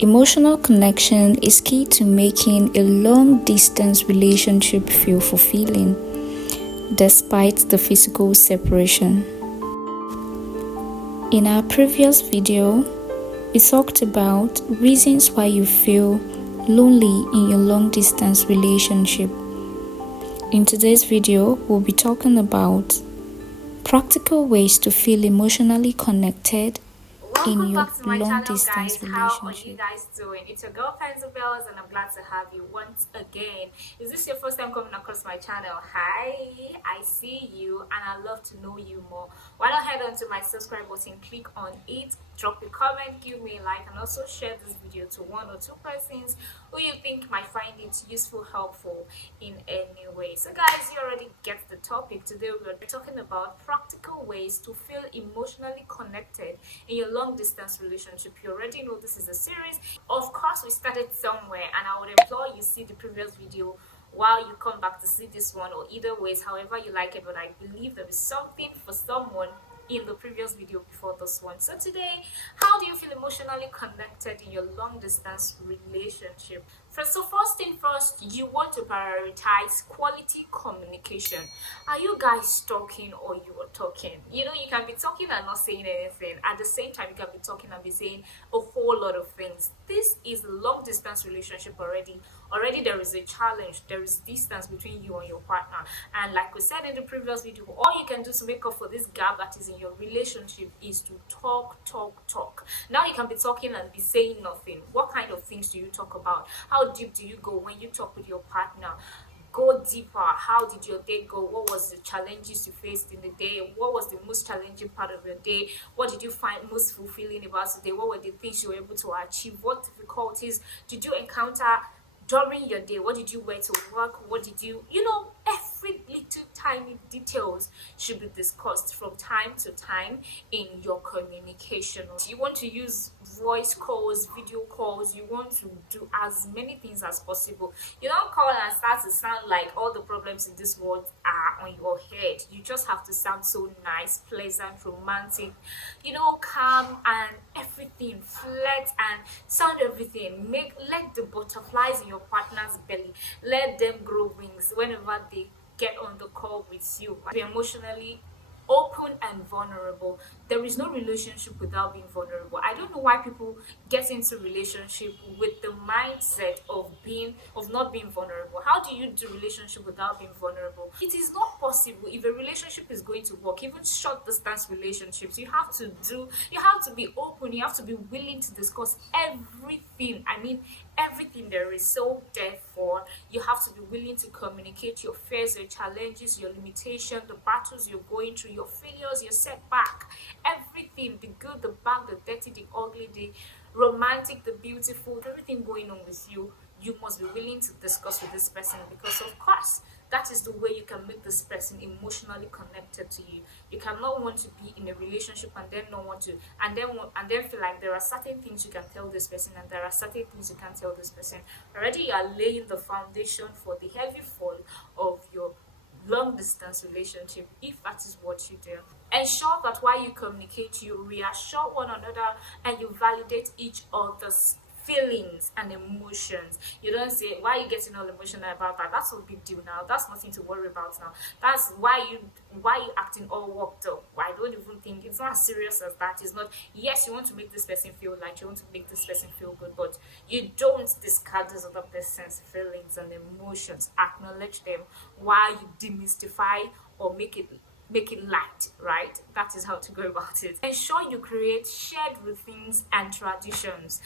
Emotional connection is key to making a long-distance relationship feel fulfilling, despite the physical separation. In our previous video, we talked about reasons why you feel lonely in your long-distance relationship. In today's video, we'll be talking about practical ways to feel emotionally connected in your long-distance relationship. How are you guys doing? It's your girl Bells, and I'm glad to have you once again. Is this your first time coming across my channel? Hi, I see you and I'd love to know you more. Why don't head on to my subscribe button, click on it, drop a comment, give me a like, and also share this video to one or two persons who you think might find it useful, helpful in any way. So guys, you already get the topic. Today we're talking about practical ways to feel emotionally connected in your long distance relationship. You already know this is a series. Of course, we started somewhere, and I would implore you see the previous video while you come back to see this one, or either ways, however you like it. But I believe there is something for someone in the previous video before this one. So today, how do you feel emotionally connected in your long distance relationship? So first thing first, you want to prioritize quality communication. Are you guys talking, or you are talking? You know, you can be talking and not saying anything. At the same time, you can be talking and be saying a whole lot of things. This is a long distance relationship already. There is a challenge. There is distance between you and your partner. And like we said in the previous video, all you can do to make up for this gap that is in your relationship is to talk. Now you can be talking and be saying nothing. What kind of things do you talk about? How deep do you go when you talk with your partner? Go deeper. How did your day go? What was the challenges you faced in the day? What was the most challenging part of your day? What did you find most fulfilling about the day? What were the things you were able to achieve? What difficulties did you encounter during your day? What did you wear to work? What did you every little tiny details should be discussed from time to time in your communication. You want to use voice calls, video calls. You want to do as many things as possible. You don't call and start to sound like all the problems in this world are on your head. You just have to sound so nice, pleasant, romantic, calm, and everything, flirt and sound everything. Let the butterflies in your partner's belly, let them grow wings whenever they get on the call with you. Be emotionally open and vulnerable. There is no relationship without being vulnerable. I don't know why people get into relationship with the mindset of not being vulnerable. How do you do relationship without being vulnerable? It is not possible. If a relationship is going to work, even short distance relationships, you have to be open. You have to be willing to discuss everything. I mean everything there is. So therefore, you have to be willing to communicate your fears, your challenges, your limitations, the battles you're going through, your failures, your setback, everything, the good, the bad, the dirty, the ugly, the romantic, the beautiful, everything going on with you. You must be willing to discuss with this person, because of course that is the way you can make this person emotionally connected to you. You cannot want to be in a relationship and then not want to, and then feel like there are certain things you can tell this person and there are certain things you can't tell this person. Already you are laying the foundation for the heavy fall of your long distance relationship, if that is what you do. Ensure that while you communicate, you reassure one another and you validate each other's feelings and emotions. You don't say, why are you getting all emotional about that? That's no big deal now. That's nothing to worry about now. That's why you acting all worked up. I don't even think it's not as serious as that. It's not. Yes, you want to make this person feel like you want to make this person feel good, but you don't discard this other person's feelings and emotions. Acknowledge them while you demystify or make it light, right? That is how to go about it. Ensure you create shared routines and traditions.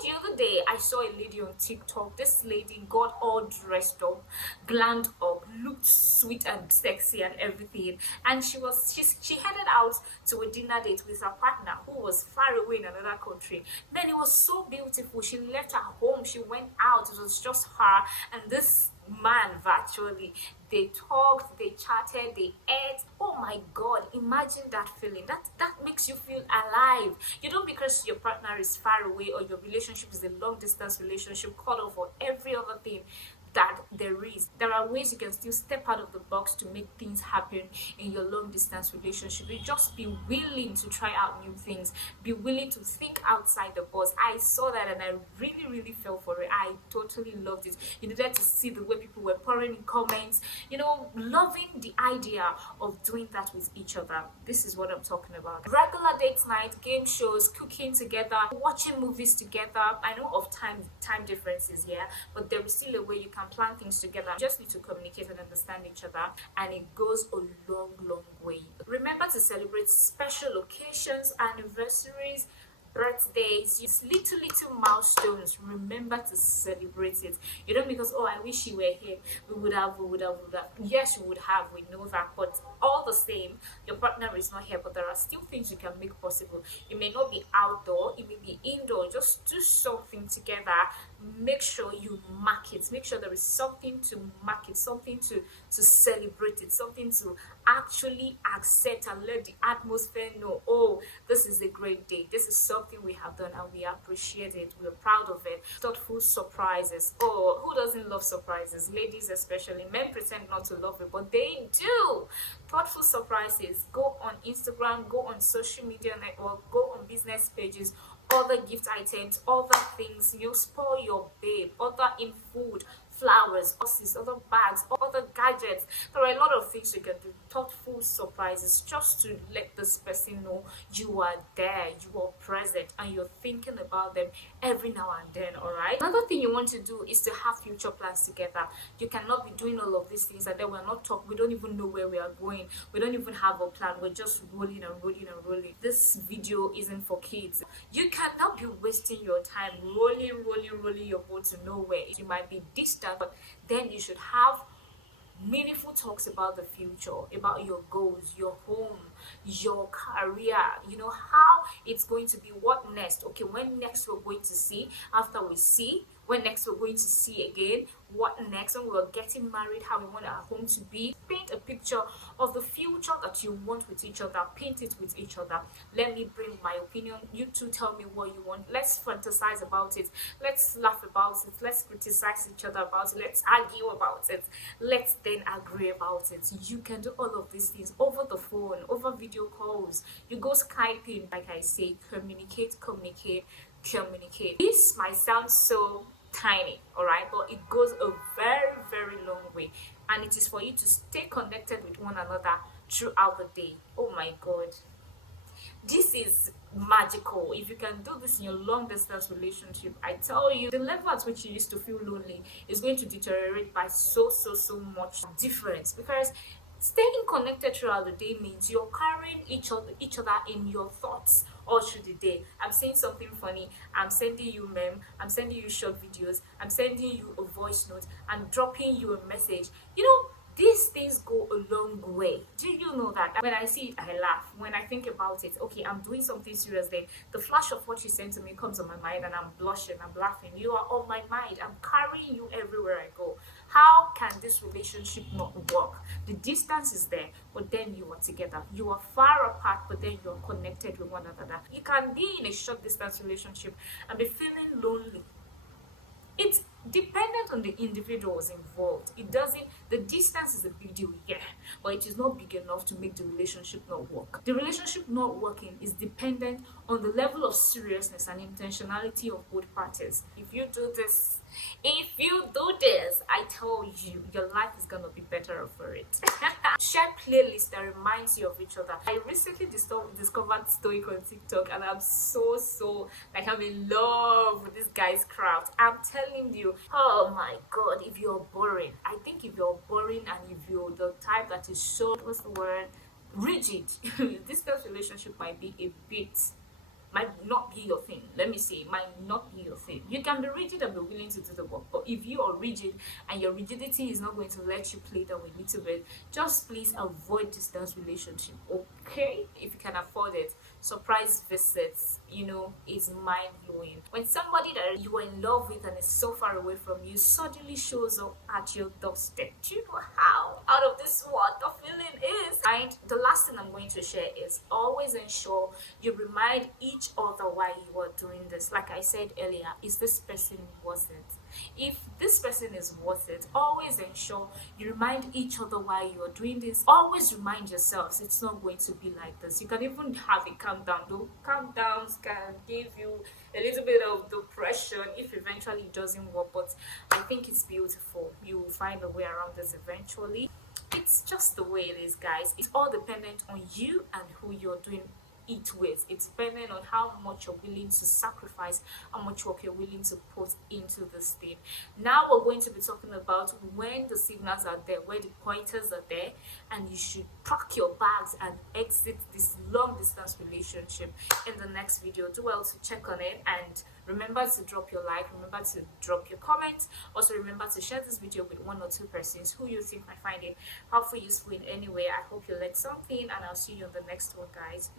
The other day I saw a lady on TikTok. This lady got all dressed up, glammed up, looked sweet and sexy and everything, and she headed out to a dinner date with her partner who was far away in another country. Then it was so beautiful. She left her home, she went out, it was just her and this man virtually. They talked, they chatted, they ate. Oh my god, imagine that feeling. That makes you feel alive. You don't, because your partner is far away or your relationship is a long distance relationship, cut off or every other thing, that there are ways you can still step out of the box to make things happen in your long distance relationship. You just be willing to try out new things, be willing to think outside the box. I saw that and I really fell for it. I totally loved it. You needed to see the way people were pouring in comments, loving the idea of doing that with each other. This is what I'm talking about. Regular date night, game shows, cooking together, watching movies together. I know of time differences here, but there is still a way you can plan things together. You just need to communicate and understand each other, and it goes a long way. Remember to celebrate special occasions, anniversaries, birthdays, little milestones. Remember to celebrate it. You don't because, oh, I wish you were here, we would have. Yes, you would have, we know that, but all the same, your partner is not here, but there are still things you can make possible. You may not be outdoor, it may be indoor. Just do something together. Make sure you mark it. Make sure there is something to mark it, something to celebrate it, something to actually accept and let the atmosphere know, oh, this is a great day, this is something we have done and we appreciate it, we're proud of it. Thoughtful surprises. Oh, who doesn't love surprises? Ladies especially. Men pretend not to love it, but they do. Thoughtful surprises. Go on Instagram, go on social media network, go on business pages, other gift items, other things. You spoil your babe. Other in food, flowers, horses, other bags, other gadgets. There are a lot of things you can do. Thoughtful surprises, just to let this person know you are there, you are present, and you're thinking about them every now and then. All right. Another thing you want to do is to have future plans together. You cannot be doing all of these things and then we're not talking. We don't even know where we are going. We don't even have a plan. We're just rolling. This video isn't for kids. You cannot be wasting your time rolling your boat to nowhere. You might be distant, but then you should have meaningful talks about the future, about your goals, your home, your career, how it's going to be, what next. Okay, when next we're going to see, after we see, when next we're going to see again, what next, when we're getting married, how we want our home to be. Paint a picture of the future that you want with each other. Paint it with each other. Let me bring my opinion, you two tell me what you want. Let's fantasize about it, let's laugh about it, let's criticize each other about it, let's argue about it, let's then agree about it. You can do all of these things over the phone, over video calls. You go Skyping. Like I say, communicate. This might sound so tiny, all right, but it goes a very long way, and it is for you to stay connected with one another throughout the day. Oh my god, this is magical. If you can do this in your long distance relationship, I tell you, the level at which you used to feel lonely is going to deteriorate by so much difference, because staying connected throughout the day means you're carrying each other in your thoughts all through the day. I'm saying something funny, I'm sending you meme, I'm sending you short videos, I'm sending you a voice note, I'm dropping you a message. These things go a long way. Do you know that? When I see it, I laugh. When I think about it, okay, I'm doing something serious, then the flash of what you sent to me comes on my mind and I'm blushing, I'm laughing. You are on my mind. I'm carrying you everywhere I go. How can this relationship not work? The distance is there, but then you are together. You are far apart, but then you're connected with one another. You can be in a short distance relationship and be feeling lonely. It's dependent on the individuals involved. The distance is a big deal, yeah, but it is not big enough to make the relationship not work. The relationship not working is dependent on the level of seriousness and intentionality of both parties. If you do this, I tell you, your life is gonna be better for it. Share playlists that reminds you of each other. I recently discovered Stoic on TikTok, and I'm so like, I'm in love with this guy's craft. I'm telling you, oh my god, if you're boring, I think if you're boring and if you're the type that is so, what's the word, rigid, this relationship might be a bit, might not be your thing. Let me say, might not be your thing. You can be rigid and be willing to do the work, but if you are rigid and your rigidity is not going to let you play down a little bit, just please avoid distance relationship, okay? If you can afford it, surprise visits, is mind-blowing. When somebody that you are in love with and is so far away from you suddenly shows up at your doorstep, do you know how out of this world the feeling is? And the last thing I'm going to share is always ensure you remind each other why you are doing this. Like I said earlier, is this person worth it? If this person is worth it, always ensure you remind each other why you are doing this. Always remind yourselves it's not going to be like this. You can even have a countdown, though countdowns can give you a little bit of depression if eventually it doesn't work, but I think it's beautiful. You will find a way around this eventually. It's just the way it is, guys. It's all dependent on you and who you're doing it with. It's depending on how much you're willing to sacrifice, how much work you're willing to put into this thing. Now we're going to be talking about when the signals are there, where the pointers are there, and you should pack your bags and exit this long distance relationship in the next video. Do well to check on it, and remember to drop your like, remember to drop your comments. Also remember to share this video with 1 or 2 persons who you think might find it helpful, useful in any way. I hope you learned something, and I'll see you on the next one, guys.